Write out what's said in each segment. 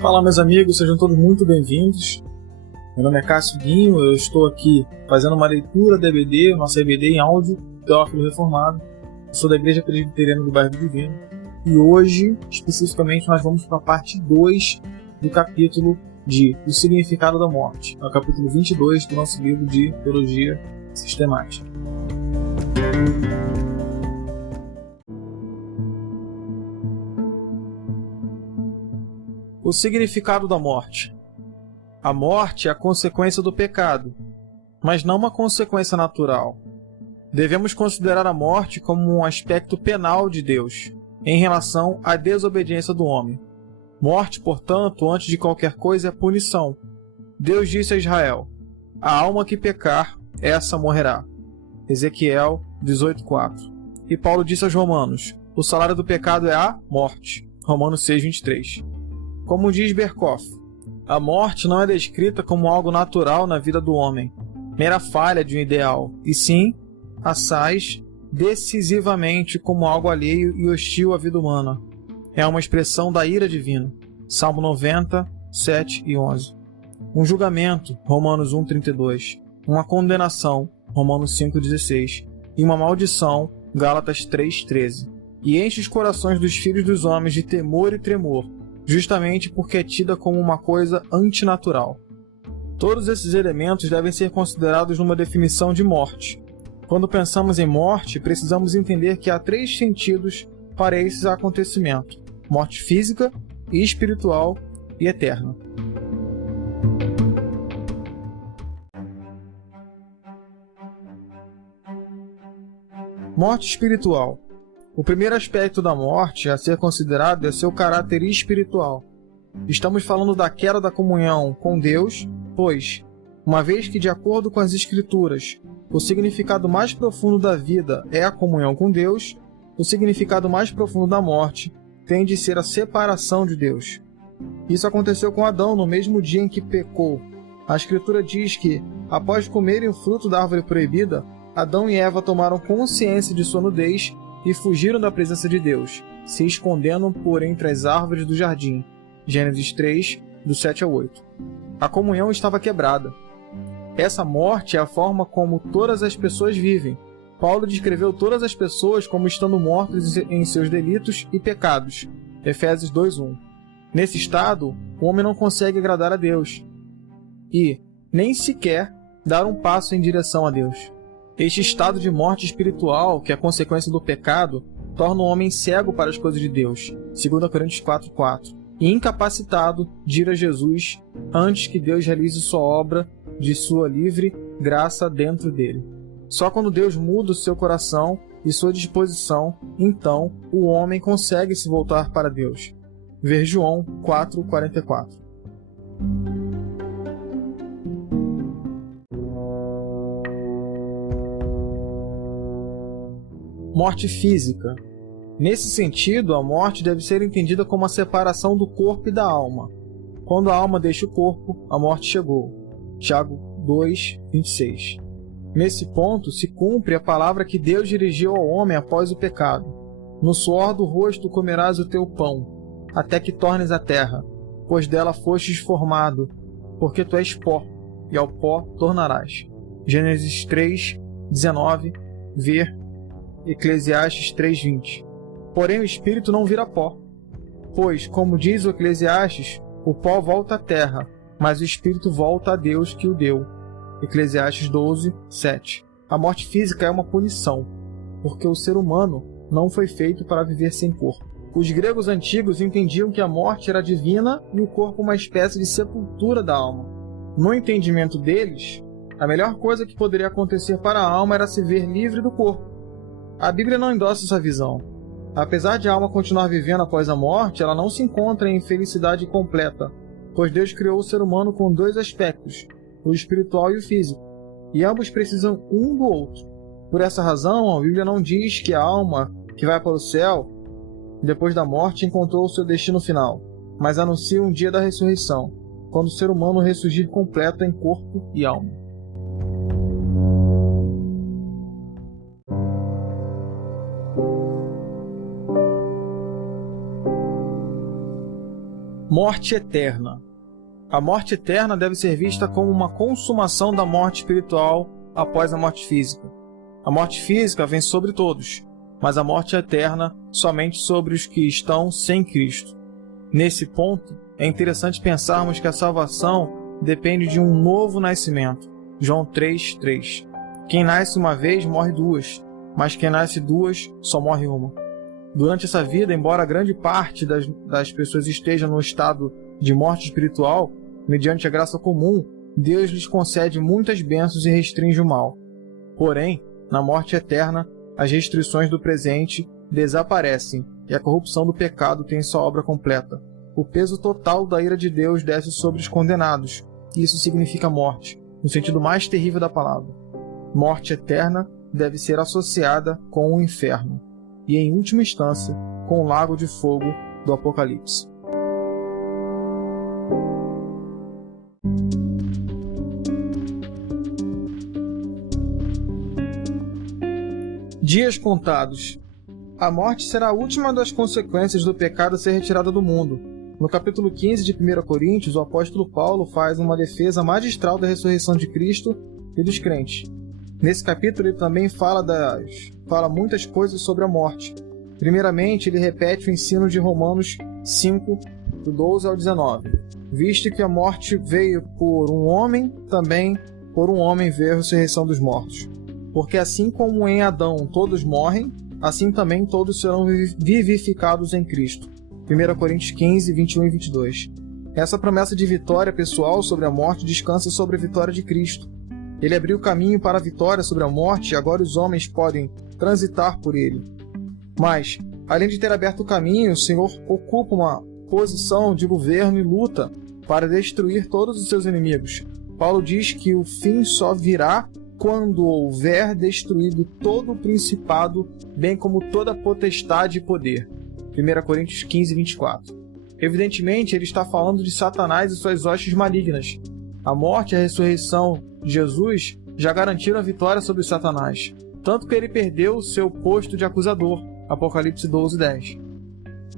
Fala, meus amigos, sejam todos muito bem-vindos. Meu nome é Cássio Guinho, eu estou aqui fazendo uma leitura da EBD, nossa EBD em áudio, Teófilo Reformado. Eu sou da Igreja Presbiteriana do Bairro Divino e hoje, especificamente, nós vamos para a parte 2 do capítulo de O Significado da Morte, é o capítulo 22 do nosso livro de Teologia Sistemática. O significado da morte. A morte é a consequência do pecado, mas não uma consequência natural. Devemos considerar a morte como um aspecto penal de Deus, em relação à desobediência do homem. Morte, portanto, antes de qualquer coisa, é punição. Deus disse a Israel: a alma que pecar, essa morrerá. Ezequiel 18:4. E Paulo disse aos Romanos: o salário do pecado é a morte. Romanos 6:23. Como diz Berkhoff, a morte não é descrita como algo natural na vida do homem, mera falha de um ideal, e sim, assaz decisivamente como algo alheio e hostil à vida humana. É uma expressão da ira divina. Salmo 90, 7 e 11. Um julgamento, Romanos 1,32. Uma condenação, Romanos 5,16. E uma maldição, Gálatas 3,13. E enche os corações dos filhos dos homens de temor e tremor, justamente porque é tida como uma coisa antinatural. Todos esses elementos devem ser considerados numa definição de morte. Quando pensamos em morte, precisamos entender que há 3 sentidos para esse acontecimento: morte física, espiritual e eterna. Morte espiritual. O primeiro aspecto da morte a ser considerado é seu caráter espiritual. Estamos falando da queda da comunhão com Deus, pois, uma vez que, de acordo com as Escrituras, o significado mais profundo da vida é a comunhão com Deus, o significado mais profundo da morte tem de ser a separação de Deus. Isso aconteceu com Adão no mesmo dia em que pecou. A Escritura diz que, após comerem o fruto da árvore proibida, Adão e Eva tomaram consciência de sua nudez e fugiram da presença de Deus, se escondendo por entre as árvores do jardim. Gênesis 3, do 7 ao 8. A comunhão estava quebrada. Essa morte é a forma como todas as pessoas vivem. Paulo descreveu todas as pessoas como estando mortas em seus delitos e pecados. Efésios 2:1. Nesse estado, o homem não consegue agradar a Deus e nem sequer dar um passo em direção a Deus. Este estado de morte espiritual, que é a consequência do pecado, torna o homem cego para as coisas de Deus, 2 Coríntios 4:4, e incapacitado de ir a Jesus antes que Deus realize sua obra de sua livre graça dentro dele. Só quando Deus muda o seu coração e sua disposição, então o homem consegue se voltar para Deus. Ver João 4:44. Morte física. Nesse sentido, a morte deve ser entendida como a separação do corpo e da alma. Quando a alma deixa o corpo, a morte chegou. Tiago 2:26. Nesse ponto, se cumpre a palavra que Deus dirigiu ao homem após o pecado: no suor do rosto comerás o teu pão, até que tornes a terra, pois dela fostes formado, porque tu és pó, e ao pó tornarás. Gênesis 3:19, ver Eclesiastes 3:20. Porém o espírito não vira pó, pois, como diz o Eclesiastes, o pó volta à terra, mas o espírito volta a Deus que o deu. Eclesiastes 12:7. A morte física é uma punição, porque o ser humano não foi feito para viver sem corpo. Os gregos antigos entendiam que a morte era divina e o corpo uma espécie de sepultura da alma. No entendimento deles, a melhor coisa que poderia acontecer para a alma era se ver livre do corpo. A Bíblia não endossa essa visão. Apesar de a alma continuar vivendo após a morte, ela não se encontra em felicidade completa, pois Deus criou o ser humano com 2 aspectos, o espiritual e o físico, e ambos precisam um do outro. Por essa razão, a Bíblia não diz que a alma que vai para o céu, depois da morte, encontrou o seu destino final, mas anuncia um dia da ressurreição, quando o ser humano ressurgir completo em corpo e alma. Morte eterna. A morte eterna deve ser vista como uma consumação da morte espiritual após a morte física. A morte física vem sobre todos, mas a morte eterna somente sobre os que estão sem Cristo. Nesse ponto, é interessante pensarmos que a salvação depende de um novo nascimento. João 3:3. Quem nasce uma vez morre duas, mas quem nasce duas só morre uma. Durante essa vida, embora grande parte das pessoas esteja no estado de morte espiritual, mediante a graça comum, Deus lhes concede muitas bênçãos e restringe o mal. Porém, na morte eterna, as restrições do presente desaparecem e a corrupção do pecado tem sua obra completa. O peso total da ira de Deus desce sobre os condenados, e isso significa morte, no sentido mais terrível da palavra. Morte eterna deve ser associada com o inferno, e em última instância, com o lago de fogo do Apocalipse. Dias contados. A morte será a última das consequências do pecado ser retirada do mundo. No capítulo 15 de 1 Coríntios, o apóstolo Paulo faz uma defesa magistral da ressurreição de Cristo e dos crentes. Nesse capítulo, ele também fala muitas coisas sobre a morte. Primeiramente, ele repete o ensino de Romanos 5, do 12 ao 19. Visto que a morte veio por um homem, também por um homem veio a ressurreição dos mortos. Porque assim como em Adão todos morrem, assim também todos serão vivificados em Cristo. 1 Coríntios 15, 21 e 22. Essa promessa de vitória pessoal sobre a morte descansa sobre a vitória de Cristo. Ele abriu o caminho para a vitória sobre a morte e agora os homens podem transitar por ele. Mas, além de ter aberto o caminho, o Senhor ocupa uma posição de governo e luta para destruir todos os seus inimigos. Paulo diz que o fim só virá quando houver destruído todo o principado, bem como toda a potestade e poder. 1 Coríntios 15, 24. Evidentemente, ele está falando de Satanás e suas hostes malignas. A morte e a ressurreição de Jesus já garantiram a vitória sobre Satanás, tanto que ele perdeu o seu posto de acusador. Apocalipse 12, 10.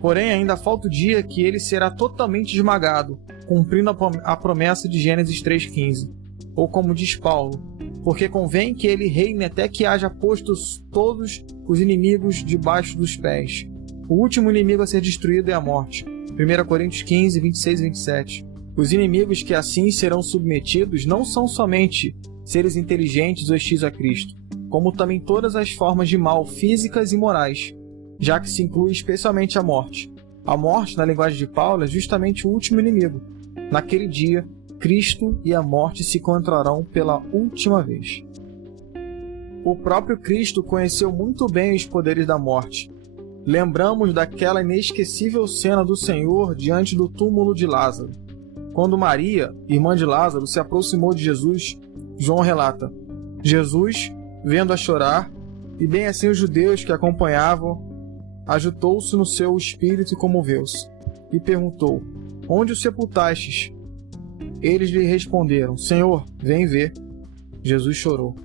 Porém, ainda falta o dia que ele será totalmente esmagado, cumprindo a promessa de Gênesis 3,15. Ou como diz Paulo, porque convém que ele reine até que haja postos todos os inimigos debaixo dos pés. O último inimigo a ser destruído é a morte. 1 Coríntios 15, 26 e 27. Os inimigos que assim serão submetidos não são somente seres inteligentes hostis a Cristo, como também todas as formas de mal físicas e morais, já que se inclui especialmente a morte. A morte, na linguagem de Paulo, é justamente o último inimigo. Naquele dia, Cristo e a morte se encontrarão pela última vez. O próprio Cristo conheceu muito bem os poderes da morte. Lembramos daquela inesquecível cena do Senhor diante do túmulo de Lázaro. Quando Maria, irmã de Lázaro, se aproximou de Jesus, João relata: Jesus, vendo-a chorar, e bem assim os judeus que a acompanhavam, agitou-se no seu espírito e comoveu-se, e perguntou: Onde o sepultastes? Eles lhe responderam: Senhor, vem ver. Jesus chorou.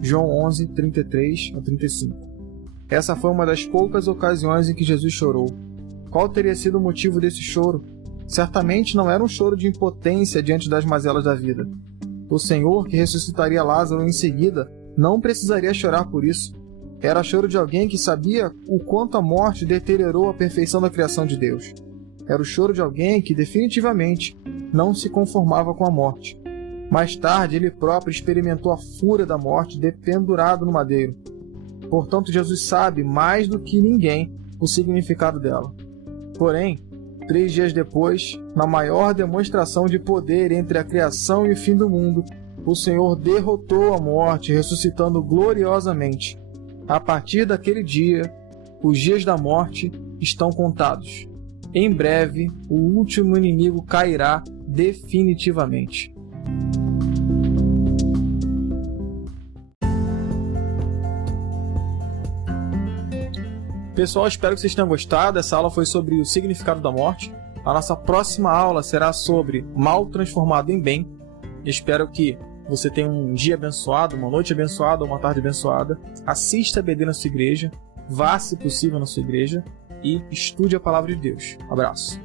João 11, 33 a 35. Essa foi uma das poucas ocasiões em que Jesus chorou. Qual teria sido o motivo desse choro? Certamente não era um choro de impotência diante das mazelas da vida. O Senhor, que ressuscitaria Lázaro em seguida, não precisaria chorar por isso. Era choro de alguém que sabia o quanto a morte deteriorou a perfeição da criação de Deus. Era o choro de alguém que definitivamente não se conformava com a morte. Mais tarde, ele próprio experimentou a fúria da morte dependurado no madeiro. Portanto, Jesus sabe mais do que ninguém o significado dela. Porém, 3 dias depois, na maior demonstração de poder entre a criação e o fim do mundo, o Senhor derrotou a morte, ressuscitando gloriosamente. A partir daquele dia, os dias da morte estão contados. Em breve, o último inimigo cairá definitivamente. Pessoal, espero que vocês tenham gostado. Essa aula foi sobre o significado da morte. A nossa próxima aula será sobre mal transformado em bem. Espero que você tenha um dia abençoado, uma noite abençoada, uma tarde abençoada. Assista a EBD na sua igreja, vá, se possível, na sua igreja e estude a palavra de Deus. Abraço.